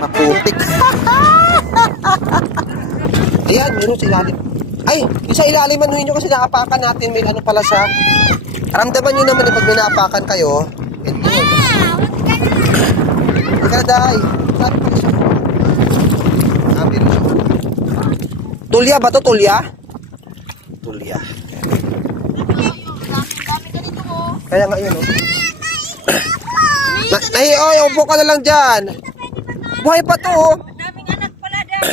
maputik. Ayan, meron sa ilalim. Ay, yung sa ilalim anuhin nyo kasi naapakan natin. May ano pala sa... Ramdaman nyo naman pag may naapakan kayo. Yan yun. Magkaraday. Sabi pala siya. Sabi rin siya. Tulya ba to? Tulya? Tulya. Kaya nga yun, oh. Upo ka na lang dyan. Buhay pa to, oh. Daming anak pala dito.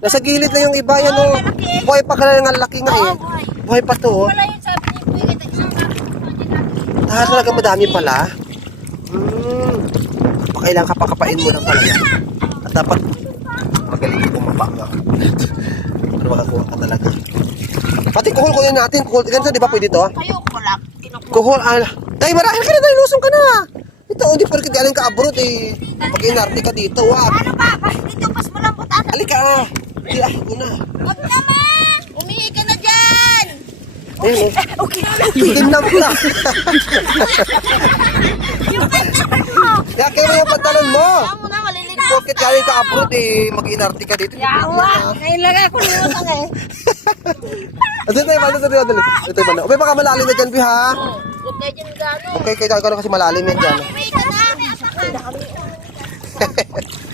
Nasa gilid na yung iba yan, oh. Buhay pa ka na nga, laki nga eh. Buhay pa to, oh. Wala yung sabi ni Kuya, isang Talaga madami pala. Kailangan kapakapain mo lang pala yan. At dapat magaling bumaba nga. Para makakuha ka talaga. Pati kuhol ko yan natin. Kuhol. Ganito, di ba pwede to? kayo kulak. Kuhol, Tay, marahil ka na tayo. Lusong ka na. Ito, di pa rin galing ka abroad eh. Pag-inarte ka dito, wag. Ano ba? Dito, pas malambot ano? Halika ah. Hindi ah, una. Wag naman! Umihi ka na dyan! Ayun, oh. Okay. Tinam na. Yung pantalon mo! Kaya mo yung pantalon mo. Kaya mo na, malilinis. Bakit galing ka abroad eh. Mag-inarte ka dito. Yawa! Ngayon lang ako lumutang eh. Ito tayo, paano sa tiyo? Ito tayo, paano? Okay, baka malalim na dyan, Pi, ha? Huwag kayo dyan gano. Okay, kaya ko na kasi malalim yan dyan. Umihi ka na.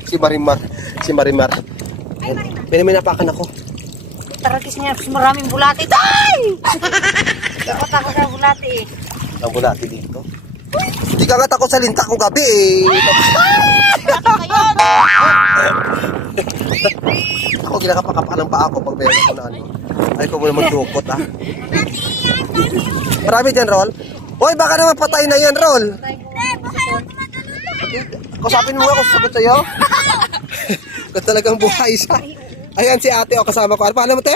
Si Marimar. Si Marimar. May napakan ako. Tarakis niya, maraming bulati. Tay! Dapat ako sa bulati eh. Ang bulati dito. Hindi ka nga takot sa linta kung gabi eh. Ako ginakapakapal ang paa ko pag meron ako na ano. Ay ko muna magdukot ah. Marami dyan, Rol. Hoy, baka naman patay na yan, Rol. Kusapin mo nga kung sagot sa'yo. Kung talagang buhay siya. Ayan si ate o kasama ko. Ano pa mo, te?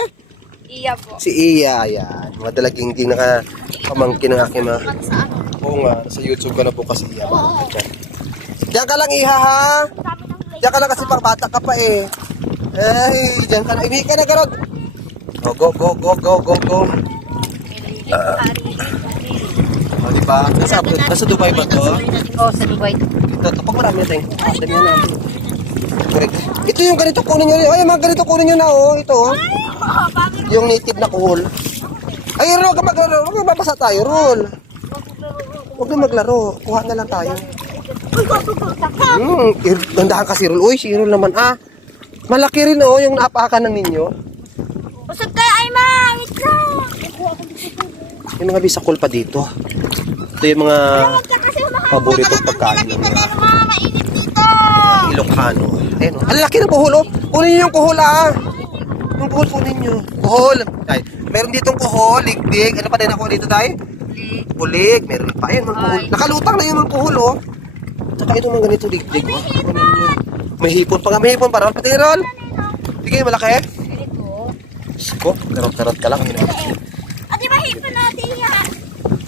Iya po. Si Iya, yan. Madalaging hindi nakapamangkin ng aking mga... Oo nga, sa YouTube ka na bukas Iya. Diyan ka lang, Iha, ha? Diyan ka lang kasi pang bata ka pa eh. Ay, diyan ka lang. Ihi ka na, garod. Oh, go. Oh, diba? Nasa Dubai ba to? Oo, sa Dubai. Ito, pag marami na tayong dami na natin. Correct. Ito yung ganito kunin nyo. Ay, mga ganito kunin nyo na, oh. Ito, oh. Yung native na kuhol. Ay, Rol, huwag mabasa tayo, Rol. Huwag na maglaro. Kuha na lang tayo. Gandahan kasi, Rol. Uy, si Rol naman, ah. Malaki rin, oh, yung naapakan ng ninyo. Usag ka, ay ma! Wait lang! Yung mga bisakol pa dito. Ito yung mga paboritong pagkain ng mga mainit dito! Ilocano. Ayun, ang laki ng kuhol, oh. Kunin nyo yung kuhol, ah. Yung kuhol, kunin nyo. Kuhol. Ay, meron ditong kuhol, ligdig. Ano pa din ako dito, tay? Bulig. Meron pa. Ayun, mga kuhol. Nakalutang na yung mga kuhol, oh. Saka ito mga ganito, ligdig, oh. May hipon pa nga. May hipon pa, Rol. Pati, Rol. Hindi kayo malaki, eh. Ko, tarot ka lang. At di ba hipon natin yan?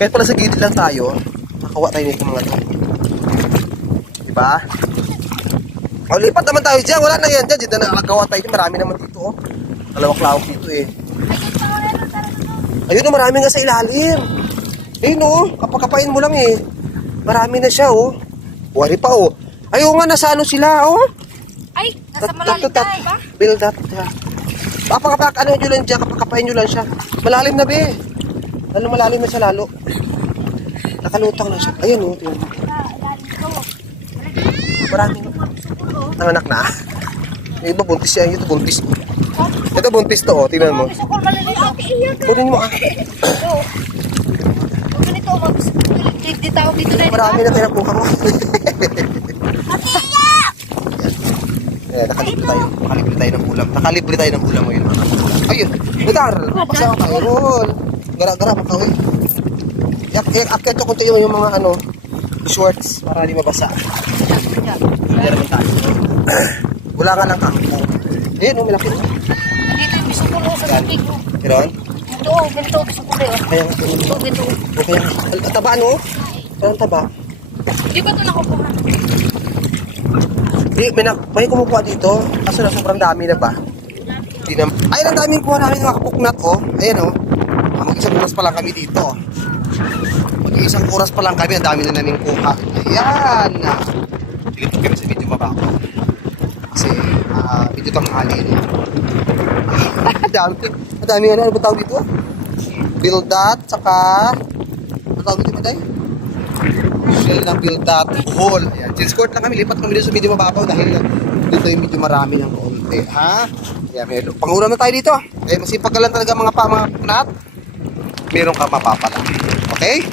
Kahit pala sa gilid lang tayo, nakawa tayo nito mga to. Diba? O, lipat naman tayo dyan. Wala na yan dyan. Dito na nakagawa tayo. Marami naman dito, oh. Kalawak-lawak dito, eh. Ayun, oh, marami nga sa ilalim. Ayun, oh. Kapakapain mo lang, eh. Marami na siya, oh. Wari pa, oh. Ayun nga, nasa ano sila, oh. Ay, nasa malalim tayo ba? Build up. Ano nyo lang dyan, kapakapain nyo lang siya. Malalim na, be. Lalo malalim na siya, lalo. Nakalutang na siya. Ayan, oh. Tingnan mo. Marami na. Ang anak na. Yung iba, buntis siya. Ito, buntis. Ito, buntis to, oh. Tingnan mo. Kunin mo, ah. Ganito, mag-dig tao dito na. Marami na pinakuha mo. Nakalibre tayo ng ulam. Nakalibre tayo ng ulam ngayon. Ayun. Budar. Basa ka tayo. Roll. Gara-gara makawin. Akyat ko ito yung mga ano, shorts para di mabasa. Hindi naman tayo. Wala ka ng kangkong. Ayun, malaki. Dito yung bisukulo sa tubig. Kiron? Ito, ganito, bisukulo. Kaya nga. Ito, ganito. Okay. Taba, no? Parang taba. Di ba ito nakukuha? May kumukuha dito. Kaso na sobrang dami na ba? Ayun, ang daming kuha namin mga kapuknat, oh. Ayan, oh. Mag-isang oras pa lang kami dito. Mag-isang oras pa lang kami. Ang dami na namin kuha. Ayan. Silipot kami sa video baba ko. Kasi medyo tanghali na. Ang dami ano ba tawag dito? Bildat, saka ano tawag dito Maday? Shell ng bildat, buhol. Ayan, change court lang kami, lipat kami dito sa medyo mababaw dahil dito yung medyo marami ng konti, ha? Ayan, pangulam na tayo dito. Masipag ka lang talaga mga panat. Meron ka mapapala. Okay?